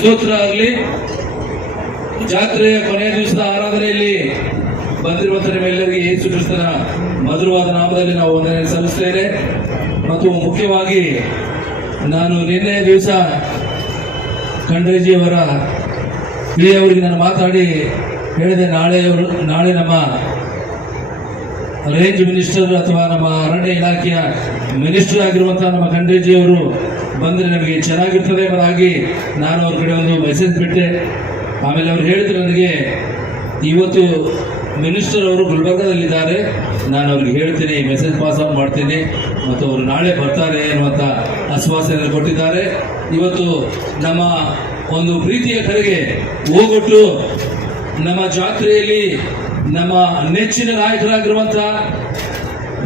ಸೂತ್ರ ಆಗಲಿ, ಜಾತ್ರೆಯ ಕೊನೆಯ ದಿವಸದ ಆರಾಧನೆಯಲ್ಲಿ ಬಂದಿರುವಂತಹ ನಿಮ್ಮೆಲ್ಲರಿಗೆ ಯೇಸು ಕ್ರಿಸ್ತನ ಮಧುರವಾದ ನಾಮದಲ್ಲಿ ನಾವು ಒಂದನೇ ಸಲ್ಲಿಸ್ತೇನೆ ಮತ್ತು ಮುಖ್ಯವಾಗಿ ನಾನು ನಿನ್ನೆ ದಿವಸ ಖಂಡ್ರೇಜಿಯವರ ಅವರಿಗೆ ನಾನು ಮಾತಾಡಿ ಹೇಳಿದೆ, ನಾಳೆ ನಾಳೆ ನಮ್ಮ ರೇಂಜ್ ಮಿನಿಸ್ಟರ್ ಅಥವಾ ನಮ್ಮ ಅರಣ್ಯ ಇಲಾಖೆಯ ಮಿನಿಸ್ಟರ್ ಆಗಿರುವಂತಹ ನಮ್ಮ ಖಂಡ್ರೇಜಿ ಅವರು ಬಂದರೆ ನಮಗೆ ಚೆನ್ನಾಗಿರ್ತದೆ ಹಾಗಾಗಿ ನಾನು ಅವ್ರ ಕಡೆ ಒಂದು ಮೆಸೇಜ್ ಬಿಟ್ಟೆ. ಆಮೇಲೆ ಅವ್ರು ಹೇಳಿದ್ರು ನನಗೆ, ಇವತ್ತು ಮಿನಿಸ್ಟರ್ ಅವರು ಗುಲ್ಬರ್ಗದಲ್ಲಿದ್ದಾರೆ. ನಾನು ಅವ್ರಿಗೆ ಹೇಳ್ತೀನಿ ಮೆಸೇಜ್ ಪಾಸ್ ಆನ್ ಮಾಡ್ತೀನಿ. ಮತ್ತು ಅವರು ನಾಳೆ ಬರ್ತಾರೆ ಅನ್ನುವಂಥ ಆಶ್ವಾಸನೆ ಕೊಟ್ಟಿದ್ದಾರೆ. ಇವತ್ತು ನಮ್ಮ ಒಂದು ಪ್ರೀತಿಯ ಕರೆಗೆ ಹೋಗೊಟ್ಟು ನಮ್ಮ ಜಾತ್ರೆಯಲ್ಲಿ ನಮ್ಮ ನೆಚ್ಚಿನ ನಾಯಕರಾಗಿರುವಂತಹ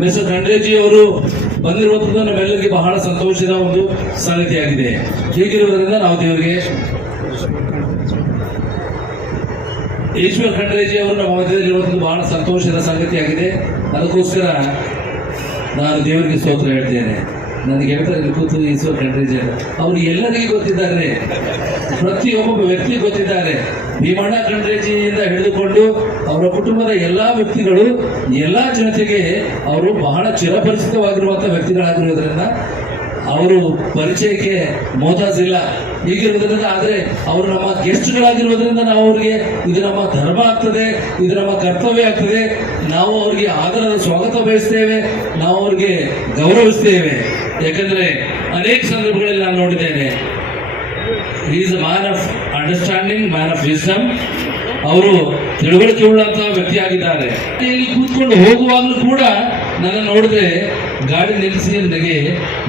ಮಿಸ್ಟರ್ ದಂಡ್ರೇಜಿ ಅವರು ಬಂದಿರುವಂಥದ್ದು ನಮ್ಮೆಲ್ಲರಿಗೆ ಬಹಳ ಸಂತೋಷದ ಒಂದು ಸಂಗತಿಯಾಗಿದೆ. ಹೀಗಿರುವುದರಿಂದ ನಾವು ದೇವರಿಗೆ ಈಶ್ವರ್ ಖಂಡ್ರೇಜಿ ಅವರು ನಮ್ಮ ಮಧ್ಯದಲ್ಲಿರುವಂಥದ್ದು ಬಹಳ ಸಂತೋಷದ ಸಂಗತಿಯಾಗಿದೆ. ಅದಕ್ಕೋಸ್ಕರ ನಾನು ದೇವರಿಗೆ ಸ್ತೋತ್ರ ಹೇಳ್ತೇನೆ. ನನಗೆ ಹೇಳ್ತಾರೆ ಕೂತು ಈಶ್ವರ್ ಖಂಡ್ರೇಜಿ. ಅವರು. ಎಲ್ಲರಿಗೂ ಗೊತ್ತಿದ್ದಾರೆ. ಪ್ರತಿಯೊಬ್ಬ ವ್ಯಕ್ತಿ ಗೊತ್ತಿದ್ದಾರೆ. ಭೀಮಣ್ಣ ಖಂಡ್ರೇಜಿಯಿಂದ ಹಿಡಿದುಕೊಂಡು ಅವರ ಕುಟುಂಬದ ಎಲ್ಲಾ ವ್ಯಕ್ತಿಗಳು, ಎಲ್ಲಾ ಜನತೆಗೆ ಅವರು ಬಹಳ ಚಿರಪರಿಚಿತವಾಗಿರುವಂತಹ ವ್ಯಕ್ತಿಗಳಾಗಿರುವುದರಿಂದ ಅವರು ಪರಿಚಯಕ್ಕೆ ಮೋತಾಜಿಲ್ಲ ಹೀಗಿರುವುದರಿಂದ ಆದರೆ ಅವರು ನಮ್ಮ ಗೆಸ್ಟ್ಗಳಾಗಿರುವುದರಿಂದ ನಾವು ಅವರಿಗೆ ಇದು ನಮ್ಮ ಧರ್ಮ ಆಗ್ತದೆ, ಇದು ನಮ್ಮ ಕರ್ತವ್ಯ ಆಗ್ತದೆ. ನಾವು ಅವರಿಗೆ ಆದರದ ಸ್ವಾಗತ ಬಯಸ್ತೇವೆ, ನಾವು ಅವರಿಗೆ ಗೌರವಿಸ್ತೇವೆ. ಯಾಕಂದ್ರೆ ಅನೇಕ ಸಂದರ್ಭಗಳಲ್ಲಿ ನಾನು ನೋಡಿದ್ದೇನೆ. Is a man of understanding, man of wisdom, ಅವರು ತಿಳುವಳಿಕೆ ಉಳ್ಳಂತಹ ವ್ಯಕ್ತಿಯಾಗಿದ್ದಾರೆ ಕೂತ್ಕೊಂಡು ಹೋಗುವಾಗಲೂ ಕೂಡ ನನ್ನ ನೋಡಿದ್ರೆ ಗಾಡಿ ನಿಲ್ಲಿಸಿ ನನಗೆ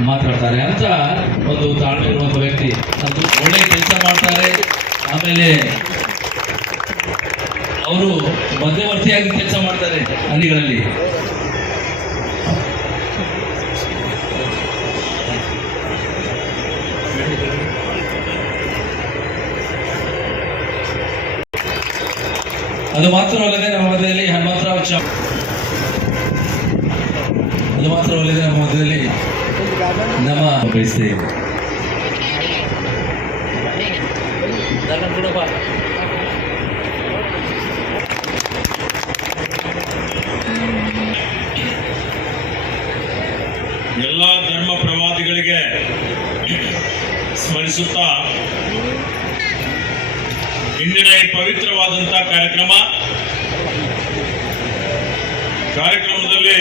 ಮಾತಾಡ್ತಾರೆ ಅಂತ ಒಂದು ತಾಳ್ಮೆ ವ್ಯಕ್ತಿ. ಅದು ಒಳ್ಳೆ ಕೆಲಸ ಮಾಡ್ತಾರೆ. ಆಮೇಲೆ ಅವರು ಮಧ್ಯವರ್ತಿಯಾಗಿ ಕೆಲಸ ಮಾಡ್ತಾರೆ ಹಳ್ಳಿಗಳಲ್ಲಿ. ಅದು ಮಾತ್ರವಲ್ಲದೆ ನಮ್ಮ ಮಧ್ಯದಲ್ಲಿ ಹನುಮಂತರಾವ್ ಚ ಅದು ಮಾತ್ರವಲ್ಲದೆ ನಮ್ಮ ಮಧ್ಯದಲ್ಲಿ ನಮ್ಮ ಬಯಸ್ತೇವೆ ಎಲ್ಲ ಧರ್ಮ ಪ್ರವಾದಿಗಳಿಗೆ ಸ್ಮರಿಸುತ್ತಾ ಇಂದಿನ ಈ ಪವಿತ್ರವಾದಂತಹ ಕಾರ್ಯಕ್ರಮ. ಕಾರ್ಯಕ್ರಮದಲ್ಲಿ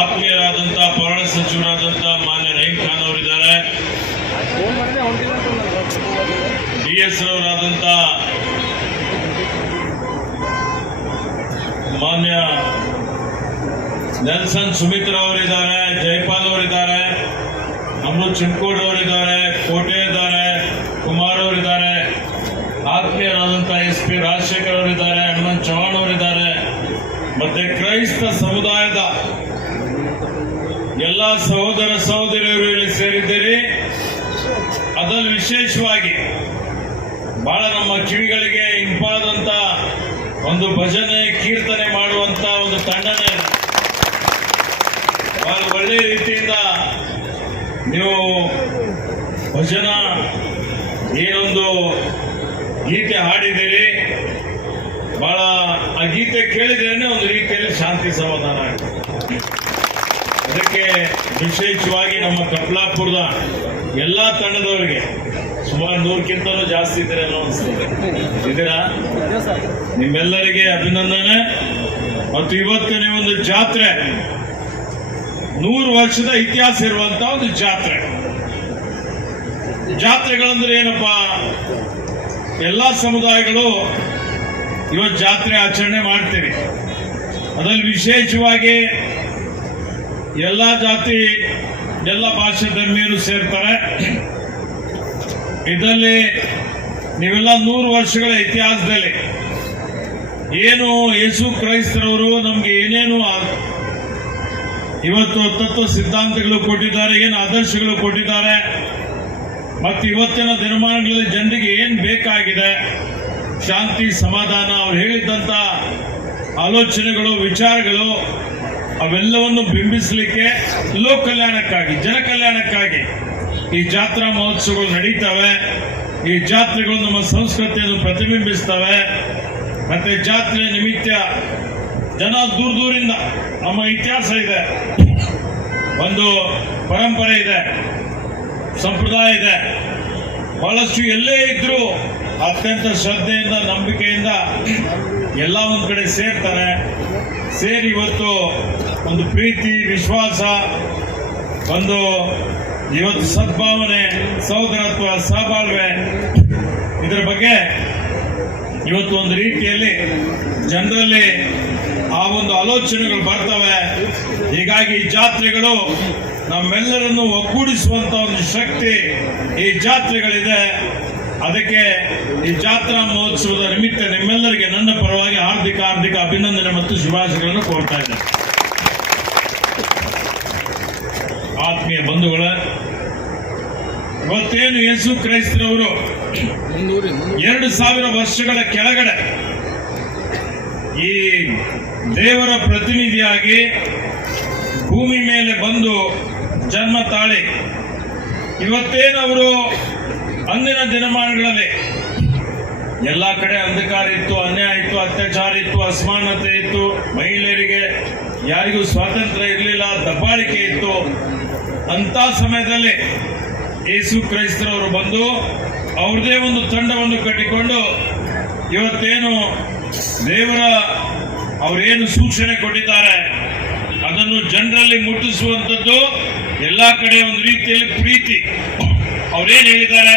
ಆತ್ಮೀಯರಾದಂತಹ ಪೌರಾಣ ಸಚಿವರಾದಂತಹ ಮಾನ್ಯ ರಹೀಂ ಖಾನ್ ಅವರಿದ್ದಾರೆ. ಡಿ ಎಸ್ ಅವರಾದಂತಹ ಮಾನ್ಯ ನೆಲ್ಸನ್ ಸುಮಿತ್ರಾ ಅವರಿದ್ದಾರೆ, ಜೈಪಾಲ್ ಅವರಿದ್ದಾರೆ, ಅಮೃತ್ ಚಿಂಕೋಡ್ ಅವರಿದ್ದಾರೆ ಕೋಟೆ ಇದ್ದಾರೆ ಕುಮಾರ್ ಅವರಿದ್ದಾರೆ ಆತ್ಮೀಯರಾದಂತಹ ಎಸ್ ಪಿ ರಾಜಶೇಖರ್ ಅವರಿದ್ದಾರೆ ಹನುಮಂತ್ ಚೌಹಾಣ್ ಅವರಿದ್ದಾರೆ ಮತ್ತೆ ಕ್ರೈಸ್ತ ಸಮುದಾಯದ ಎಲ್ಲ ಸಹೋದರ ಸಹೋದರಿಯರು ಇಲ್ಲಿ ಸೇರಿದ್ದೀರಿ ಅದರಲ್ಲಿ ವಿಶೇಷವಾಗಿ ಬಹಳ ನಮ್ಮ ಕಿವಿಗಳಿಗೆ ಇಂಪಾದಂತ ಒಂದು ಭಜನೆ, ಕೀರ್ತನೆ ಮಾಡುವಂತ ಒಂದು ತಂಡನೇ. ಬಹಳ ಒಳ್ಳೆಯ ರೀತಿಯಿಂದ ನೀವು ಭಜನಾ ಏನೊಂದು ಗೀತೆ ಹಾಡಿದ್ದೀರಿ ಬಹಳ ಆ ಗೀತೆ ಕೇಳಿದ್ರೇನೆ ಒಂದು ರೀತಿಯಲ್ಲಿ ಶಾಂತಿ ಸಮಾಧಾನ ಆಗುತ್ತೆ. ಅದಕ್ಕೆ ವಿಶೇಷವಾಗಿ ನಮ್ಮ ಕಪ್ಲಾಪುರದ ಎಲ್ಲ ತಂಡದವರಿಗೆ ಸುಮಾರು ನೂರಕ್ಕಿಂತಲೂ ಜಾಸ್ತಿ ಇದ್ದಾರೆ ಅನಿಸ್ತದೆ ಇದ್ದೀರಾ? ನಿಮ್ಮೆಲ್ಲರಿಗೆ ಅಭಿನಂದನೆ. ಮತ್ತು ಇವತ್ತಿನ ಈ ಒಂದು ಜಾತ್ರೆ ನೂರು ವರ್ಷದ ಇತಿಹಾಸ ಇರುವಂತ ಒಂದು ಜಾತ್ರೆ. ಜಾತ್ರೆಗಳಂದ್ರೆ ಏನಪ್ಪ? ಎಲ್ಲಾ ಸಮುದಾಯಗಳು ಇವತ್ತು ಜಾತ್ರೆ ಆಚರಣೆ ಮಾಡ್ತೀವಿ. ಅದರಲ್ಲಿ ವಿಶೇಷವಾಗಿ ಎಲ್ಲ ಜಾತಿ, ಎಲ್ಲ ಭಾಷೆ ಧರ್ಮೀಯರು ಸೇರ್ತಾರೆ. ಇದರಲ್ಲಿ ನೀವೆಲ್ಲ ನೂರು ವರ್ಷಗಳ ಇತಿಹಾಸದಲ್ಲಿ ಏನು ಯೇಸು ಕ್ರೈಸ್ತರವರು ನಮಗೆ ಏನೇನು ಇವತ್ತು ತತ್ವ ಸಿದ್ಧಾಂತಗಳು ಕೊಟ್ಟಿದ್ದಾರೆ, ಏನು ಆದರ್ಶಗಳು ಕೊಟ್ಟಿದ್ದಾರೆ ಮತ್ತು ಇವತ್ತಿನ ದಿನಮಾನಗಳಲ್ಲಿ ಜನರಿಗೆ ಏನು ಬೇಕಾಗಿದೆ? ಶಾಂತಿ, ಸಮಾಧಾನ, ಅವ್ರು ಹೇಳಿದ್ದಂಥ ಆಲೋಚನೆಗಳು, ವಿಚಾರಗಳು, ಅವೆಲ್ಲವನ್ನು ಬಿಂಬಿಸಲಿಕ್ಕೆ ಲೋಕ ಕಲ್ಯಾಣಕ್ಕಾಗಿ ಜನ ಕಲ್ಯಾಣಕ್ಕಾಗಿ ಈ ಜಾತ್ರಾ ಮಹೋತ್ಸವಗಳು ನಡೀತವೆ. ಈ ಜಾತ್ರೆಗಳು ನಮ್ಮ ಸಂಸ್ಕೃತಿಯನ್ನು ಪ್ರತಿಬಿಂಬಿಸ್ತವೆ. ಮತ್ತೆ ಜಾತ್ರೆ ನಿಮಿತ್ತ ಜನ ದೂರ ದೂರಿಂದ, ನಮ್ಮ ಇತಿಹಾಸ ಇದೆ. ಒಂದು ಪರಂಪರೆ ಇದೆ. ಸಂಪ್ರದಾಯ ಇದೆ. ಬಹಳಷ್ಟು ಎಲ್ಲೇ ಇದ್ರೂ ಅತ್ಯಂತ ಶ್ರದ್ಧೆಯಿಂದ, ನಂಬಿಕೆಯಿಂದ ಎಲ್ಲ ಒಂದು ಕಡೆ ಸೇರ್ತಾರೆ. ಸೇರಿ ಇವತ್ತು ಒಂದು ಪ್ರೀತಿ, ವಿಶ್ವಾಸ, ಒಂದು ಇವತ್ತು ಸದ್ಭಾವನೆ, ಸಹೋದರತ್ವ, ಸಹಬಾಳ್ವೆ ಇದರ ಬಗ್ಗೆ ಇವತ್ತು ಒಂದು ರೀತಿಯಲ್ಲಿ ಜನರಲ್ಲಿ ಆ ಒಂದು ಆಲೋಚನೆಗಳು ಬರ್ತವೆ. ಹೀಗಾಗಿ ಈ ಜಾತ್ರೆಗಳು ನಮ್ಮೆಲ್ಲರನ್ನು ಒಗ್ಗೂಡಿಸುವಂತ ಒಂದು ಶಕ್ತಿ ಈ ಜಾತ್ರೆಗಳಿದೆ. ಅದಕ್ಕೆ ಈ ಜಾತ್ರಾ ಮಹೋತ್ಸವದ ನಿಮಿತ್ತ ನಿಮ್ಮೆಲ್ಲರಿಗೆ ನನ್ನ ಪರವಾಗಿ ಹಾರ್ದಿಕ ಹಾರ್ದಿಕ ಅಭಿನಂದನೆ ಮತ್ತು ಶುಭಾಶಯಗಳನ್ನು ಕೋರ್ತಾ ಇದ್ದೇನೆ. ಆತ್ಮೀಯ ಬಂಧುಗಳ, ಇವತ್ತೇನು ಯೇಸು ಕ್ರೈಸ್ತರವರು ಎರಡು ಸಾವಿರ ವರ್ಷಗಳ ಕೆಳಗಡೆ ಈ ದೇವರ ಪ್ರತಿನಿಧಿಯಾಗಿ ಭೂಮಿ ಮೇಲೆ ಬಂದು ಜನ್ಮ ತಾಳಿ. ಇವತ್ತೇನು ಅವರು ಅಂದಿನ ದಿನಮಾನಗಳಲ್ಲಿ ಎಲ್ಲ ಕಡೆ ಅಂಧಕಾರ ಇತ್ತು, ಅನ್ಯಾಯ ಇತ್ತು, ಅತ್ಯಾಚಾರ ಇತ್ತು, ಅಸಮಾನತೆ ಇತ್ತು, ಮಹಿಳೆಯರಿಗೆ ಯಾರಿಗೂ ಸ್ವಾತಂತ್ರ್ಯ ಇರಲಿಲ್ಲ, ದಬ್ಬಾಳಿಕೆ ಇತ್ತು. ಅಂತ ಸಮಯದಲ್ಲಿ ಯೇಸು ಕ್ರೈಸ್ತರವರು ಬಂದು ಅವ್ರದೇ ಒಂದು ತಂಡವನ್ನು ಕಟ್ಟಿಕೊಂಡು ಇವತ್ತೇನು ದೇವರ ಅವರೇನು ಸೂಚನೆ ಕೊಟ್ಟಿದ್ದಾರೆ, ಅದನ್ನು ಜನರಲ್ಲಿ ಮುಟ್ಟಿಸುವಂಥದ್ದು ಎಲ್ಲ ಕಡೆ ಒಂದು ರೀತಿಯಲ್ಲಿ ಪ್ರೀತಿ. ಅವರೇನು ಹೇಳಿದ್ದಾರೆ,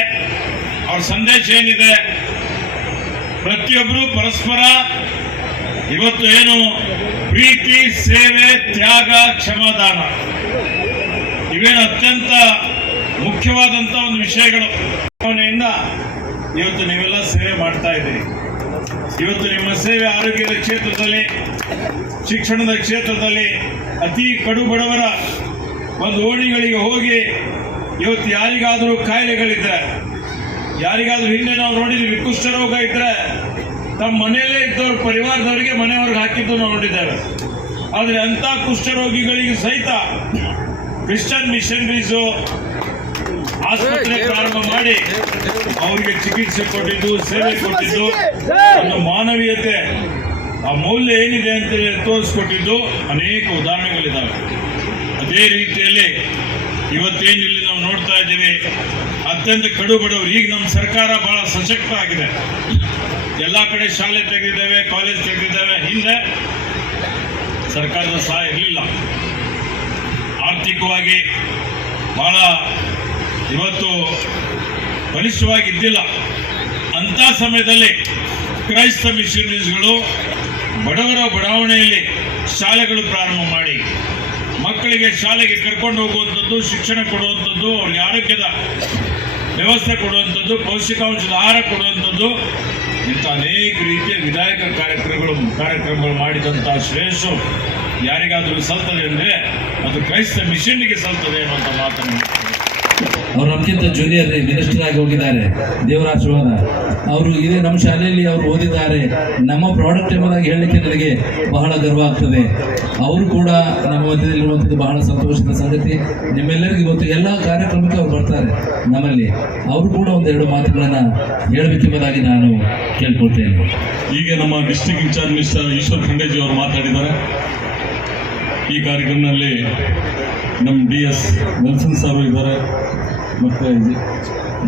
ಅವ್ರ ಸಂದೇಶ ಏನಿದೆ? ಪ್ರತಿಯೊಬ್ಬರು ಪರಸ್ಪರ ಇವತ್ತು ಏನು ಪ್ರೀತಿ, ಸೇವೆ, ತ್ಯಾಗ, ಕ್ಷಮಾದಾನ. ಇವೇನು ಅತ್ಯಂತ ಮುಖ್ಯವಾದಂತ ಒಂದು ವಿಷಯಗಳು. ಭಾವನೆಯಿಂದ ಇವತ್ತು ನೀವೆಲ್ಲ ಸೇವೆ ಮಾಡ್ತಾ ಇದ್ದೀರಿ. ಇವತ್ತು ನಿಮ್ಮ ಸೇವೆ ಆರೋಗ್ಯದ ಕ್ಷೇತ್ರದಲ್ಲಿ ಶಿಕ್ಷಣದ ಕ್ಷೇತ್ರದಲ್ಲಿ ಅತಿ ಕಡು ಬಡವರ ಒಂದು ಓಣಿಗಳಿಗೆ ಹೋಗಿ ಇವತ್ತು ಯಾರಿಗಾದರೂ ಕಾಯಿಲೆಗಳಿದ್ರೆ ಯಾರಿಗಾದ್ರೂ ಹಿಂದೆ ನಾವು ನೋಡಿದ್ವಿ ಕುಷ್ಠರೋಗ ಇದ್ರೆ ತಮ್ಮ ಮನೆಯಲ್ಲೇ ಇದ್ದವ್ರ ಪರಿವಾರದವರಿಗೆ ಮನೆಯವ್ರಿಗೆ ಹಾಕಿದ್ದು ನಾವು ನೋಡಿದ್ದೇವೆ. ಆದರೆ ಅಂತ ಕುಷ್ಠರೋಗಿಗಳಿಗೆ ಸಹಿತ ಕ್ರಿಶ್ಚಿಯನ್ ಮಿಷನರೀಸು ಆಸ್ಪತ್ರೆ ಪ್ರಾರಂಭ ಮಾಡಿ ಅವರಿಗೆ ಚಿಕಿತ್ಸೆ ಕೊಟ್ಟಿದ್ದು ಸೇವೆ ಕೊಟ್ಟಿದ್ದು ಒಂದು ಮಾನವೀಯತೆ. ಆ ಮೌಲ್ಯ ಏನಿದೆ ಅಂತ ತೋರಿಸ್ಕೊಟ್ಟಿದ್ದು ಅನೇಕ ಉದಾಹರಣೆಗಳಿದ್ದಾವೆ. ಅದೇ ರೀತಿಯಲ್ಲಿ ಇವತ್ತೇನು ಇಲ್ಲಿ ನಾವು ನೋಡ್ತಾ ಇದ್ದೀವಿ ಅತ್ಯಂತ ಕಡು ಬಡವರು ಈಗ ನಮ್ಮ ಸರ್ಕಾರ ಬಹಳ ಸಶಕ್ತ ಆಗಿದೆ. ಎಲ್ಲ ಕಡೆ ಶಾಲೆ ತೆಗೆದಿದ್ದೇವೆ ಕಾಲೇಜ್ ತೆಗೆದಿದ್ದೇವೆ. ಹಿಂದೆ ಸರ್ಕಾರದ ಸಹಾಯ ಇರಲಿಲ್ಲ. ಆರ್ಥಿಕವಾಗಿ ಬಹಳ ಇವತ್ತು ಬಲಿಷ್ಠವಾಗಿ ಇದ್ದಿಲ್ಲ ಅಂತ ಸಮಯದಲ್ಲಿ ಕ್ರೈಸ್ತ ಮಿಷನರೀಸ್ಗಳು ಬಡವರ ಬಡಾವಣೆಯಲ್ಲಿ ಶಾಲೆಗಳು ಪ್ರಾರಂಭ ಮಾಡಿ, ಮಕ್ಕಳಿಗೆ ಶಾಲೆಗೆ ಕರ್ಕೊಂಡು ಹೋಗುವಂಥದ್ದು, ಶಿಕ್ಷಣ ಕೊಡುವಂಥದ್ದು, ಅವ್ರಿಗೆ ಆರೋಗ್ಯದ ವ್ಯವಸ್ಥೆ ಕೊಡುವಂಥದ್ದು, ಪೌಷ್ಟಿಕಾಂಶದ ಆಹಾರ ಕೊಡುವಂಥದ್ದು, ಇಂಥ ಅನೇಕ ರೀತಿಯ ವಿಧಾಯಕ ಕಾರ್ಯಕ್ರಮಗಳು ಕಾರ್ಯಕ್ರಮಗಳು ಮಾಡಿದಂಥ ಶ್ರೇಯಸ್ಸು ಯಾರಿಗಾದರೂ ಸಲ್ತದೆ ಅಂದರೆ ಅದು ಕ್ರೈಸ್ತ ಮಿಷನ್ನಿಗೆ ಸಲ್ತದೆ ಅನ್ನುವಂಥ ಮಾತನ್ನು ಅವ್ರು ನಮ್ಗಿಂತ ಜೂನಿಯರ್ ಮಿನಿಸ್ಟರ್ ಆಗಿ ಹೋಗಿದ್ದಾರೆ. ದೇವರ ಆಶೀರ್ವಾದ ಅವರು ಇದೇ ನಮ್ಮ ಶಾಲೆಯಲ್ಲಿ ಅವರು ಓದಿದ್ದಾರೆ. ನಮ್ಮ ಪ್ರಾಡಕ್ಟ್ ಎಂಬುದಾಗಿ ಹೇಳಲಿಕ್ಕೆ ನನಗೆ ಬಹಳ ಗರ್ವ ಆಗ್ತದೆ. ಅವರು ಕೂಡ ನಮ್ಮ ಮಧ್ಯದಲ್ಲಿರುವಂಥದ್ದು ಬಹಳ ಸಂತೋಷದ ಸಂಗತಿ. ನಿಮ್ಮೆಲ್ಲರಿಗೂ ಇವತ್ತು ಎಲ್ಲ ಕಾರ್ಯಕ್ರಮಕ್ಕೆ ಅವ್ರು ಬರ್ತಾರೆ ನಮ್ಮಲ್ಲಿ. ಅವರು ಕೂಡ ಒಂದೆರಡು ಮಾತುಗಳನ್ನು ಹೇಳಬೇಕೆಂಬುದಾಗಿ ನಾನು ಕೇಳ್ಕೊಳ್ತೇನೆ. ಈಗ ನಮ್ಮ district in charge minister Eshwar ಖಂಡೇಜಿ ಅವರು ಮಾತಾಡಿದ್ದಾರೆ. ಈ ಕಾರ್ಯಕ್ರಮದಲ್ಲಿ ನಮ್ಮ ಡಿ ಎಸ್ ನೆಲ್ಸನ್ ಸರ್ ಇದ್ದಾರೆ. ಮತ್ತು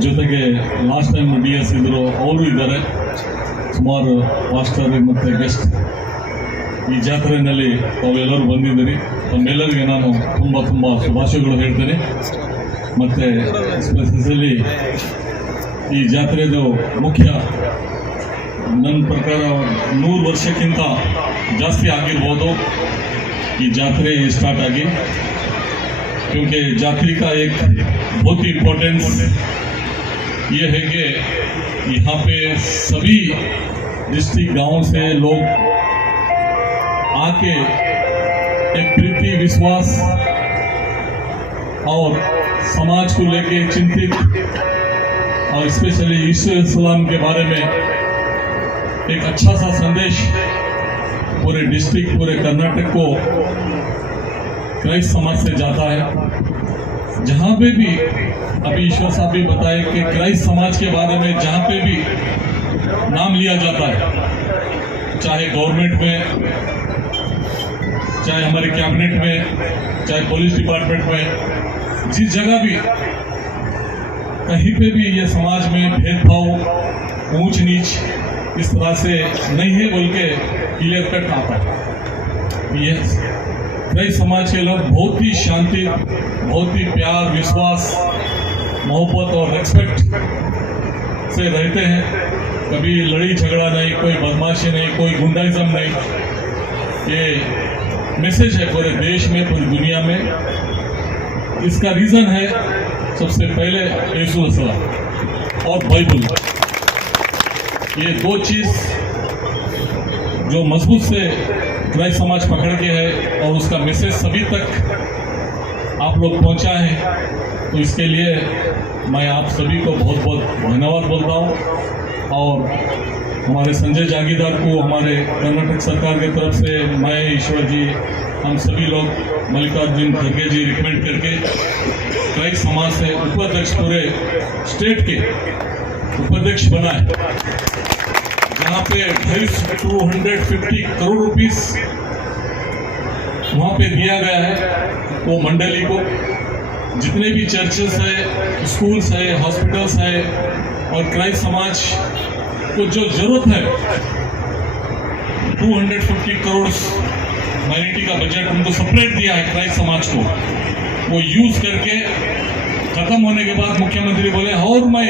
ಜೊತೆಗೆ ಲಾಸ್ಟ್ ಟೈಮ್ ಡಿ ಎಸ್ ಇದ್ದರು ಅವರು ಇದ್ದಾರೆ ಸುಮಾರು ಮಾಸ್ಟರ್ ಮತ್ತು ಗೆಸ್ಟ್ ಈ ಜಾತ್ರೆಯಲ್ಲಿ ತಾವೆಲ್ಲರೂ ಬಂದಿದ್ದೀರಿ. ತಮ್ಮೆಲ್ಲರಿಗೆ ನಾನು ತುಂಬ ತುಂಬ ಶುಭಾಶಯಗಳು ಹೇಳ್ತೇನೆ. ಮತ್ತು ಸ್ಪೆಷಲಿ ಈ ಜಾತ್ರೆದು ಮುಖ್ಯ ನನ್ನ ಪ್ರಕಾರ ನೂರು ವರ್ಷಕ್ಕಿಂತ ಜಾಸ್ತಿ ಆಗಿರ್ಬೋದು. ಈ ಜಾತ್ರೆ ಸ್ಟಾರ್ಟ್ ಆಗಿ क्योंकि जाति का एक बहुत ही इम्पोर्टेंस ये है कि यहाँ पे सभी डिस्ट्रिक्ट गाँव से लोग आके एक प्रीति, विश्वास और समाज को लेके चिंतित और स्पेशली यीशु इस्लाम के बारे में एक अच्छा सा संदेश पूरे डिस्ट्रिक्ट पूरे कर्नाटक को क्राइस्ट समाज से जाता है। जहाँ पे भी, अभी ईश्वर साहब भी बताए कि क्राइस्ट समाज के बारे में जहाँ पे भी नाम लिया जाता है। चाहे गवर्नमेंट में, चाहे हमारे कैबिनेट में, चाहे पुलिस डिपार्टमेंट में, जिस जगह भी, कहीं पे भी ये समाज में भेदभाव ऊंच नीच इस तरह से नहीं है बोल के क्लियर कट आता है। ये कई समाज के लोग बहुत ही शांति, बहुत ही प्यार, विश्वास, मोहब्बत और रेस्पेक्ट से रहते हैं। कभी लड़ी झगड़ा नहीं, कोई बदमाशी नहीं, कोई गुंडाइज्म नहीं। ये मैसेज है पूरे देश में, पूरी दुनिया में। इसका रीजन है सबसे पहले यीशु और बाइबल। ये दो चीज़ जो मज़बूत से क्राइस्ट समाज पकड़ के है और उसका मैसेज सभी तक आप लोग पहुँचा है। तो इसके लिए मैं आप सभी को बहुत बहुत धन्यवाद बोलता हूँ। और हमारे संजय जागीदार को, हमारे कर्नाटक सरकार की तरफ़ से मैं, ईश्वर जी, हम सभी लोग, मल्लिकार्जुन खड़गे जी रिकमेंड करके क्राइस्ट समाज से उपाध्यक्ष पूरे स्टेट के उपाध्यक्ष बनाए जहाँ पे ढाई two hundred fifty crore rupees वहाँ पे दिया गया है वो मंडली को। जितने भी चर्चेस है, स्कूल्स है, हॉस्पिटल्स है और क्राइस्ट समाज को जो ज़रूरत है 250 करोड़ माइनॉरिटी का बजट उनको सेपरेट दिया है क्राइस्ट समाज को। वो यूज़ करके खत्म होने के बाद मुख्यमंत्री बोले, और मैं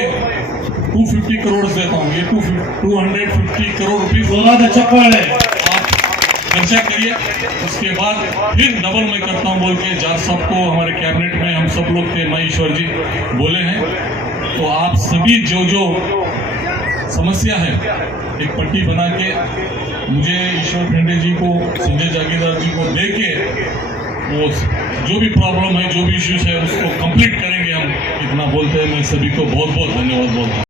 टू फिफ्टी करोड़ देता हूँ ये two two hundred fifty crore रुपये बहुत अच्छा पॉइंट है। आप चर्चा करिए। उसके बाद फिर डबल मैं करता हूँ बोल के जाट साहब को हमारे कैबिनेट में हम सब लोग थे मैं ईश्वर जी बोले हैं। तो आप सभी जो जो समस्या है एक पट्टी बना के मुझे ईश्वर खंडे जी को संजय जागीरदार जी को दे के वो जो भी प्रॉब्लम है जो भी इश्यूज़ है उसको कंप्लीट करेंगे हम। इतना बोलते हैं मैं सभी को बहुत बहुत धन्यवाद बोलता हूँ।